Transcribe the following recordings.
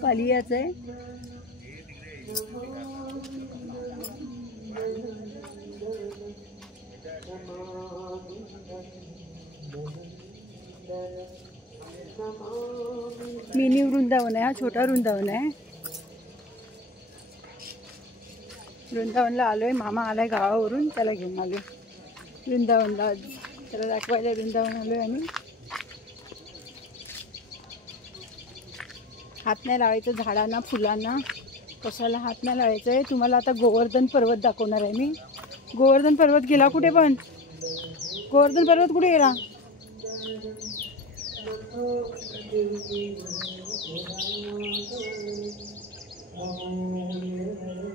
कालियाच आहे. मिनी वृंदावन आहे, हा छोटा वृंदावन आहे. वृंदावनला आलोय, मामा आलाय गावावरून, त्याला घेऊन आलोय वृंदावनला. त्याला दाखवायला वृंदावन आलोय आम्ही. हात नाही लावायचं झाडांना, फुलांना, कशाला हात नाही लावायचं आहे. तुम्हाला आता गोवर्धन पर्वत दाखवणार आहे मी. गोवर्धन पर्वत गेला कुठे? पण गोवर्धन पर्वत कुठे गेला?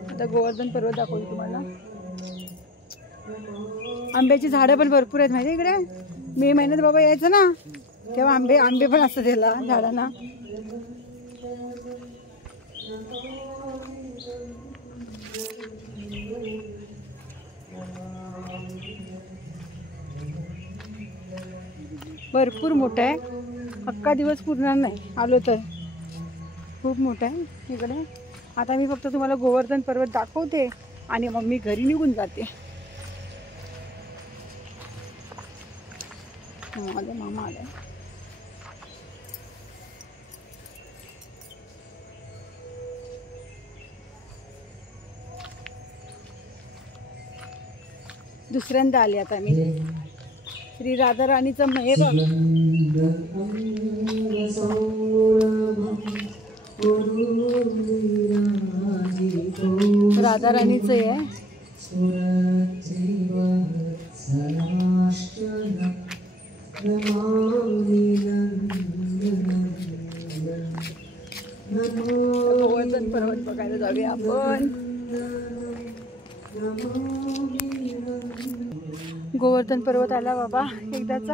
आता गोवर्धन पर्वत दाखवतो तुम्हाला. आंब्याची झाडं पण भरपूर आहेत माहिती इकडे. मे महिन्यात बाबा यायचं ना, तेव्हा आंबे पण असतात त्याला झाडांना. भरपूर मोठं आहे, अख्खा दिवस पुरणार नाही आलो तर. खूप मोठं आहे इकडे. आता मी फक्त तुम्हाला गोवर्धन पर्वत दाखवते आणि मग मी घरी निघून जाते. माझा मामा आलाय. दुसऱ्यांदा आले आता मी. श्री राधा राणीचं हे बघ. राधा राणीचं आहे. गोवर्धन पर्वत बघायला जाऊया आपण. गोवर्धन पर्वत आला बाबा एकदाचा.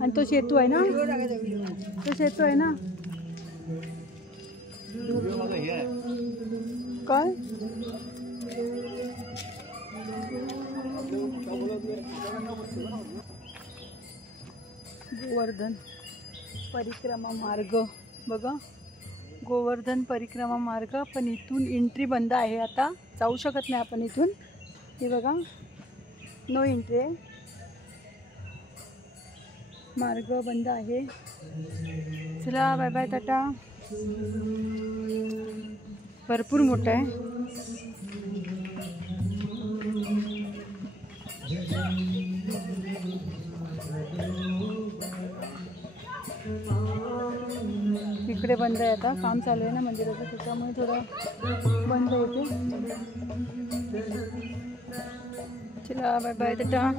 आणि तो सेतू आहे ना, तो सेतू आहे ना. काय गोवर्धन परिक्रमा मार्ग बघा. गोवर्धन परिक्रमा मार्ग, पण इथून एंट्री बंद आहे. आता जाऊ शकत नाही आपण इथून. हे बघा, नो एंट्री आहे, मार्ग बंद आहे. चला बाय बाय, टाटा. भरपूर मोठं आहे. इकडे बंद आहे, आता काम चालू आहे ना मंदिराचं, त्याच्यामुळे थोडं बंद येते. चला बाय बाय, टाटा.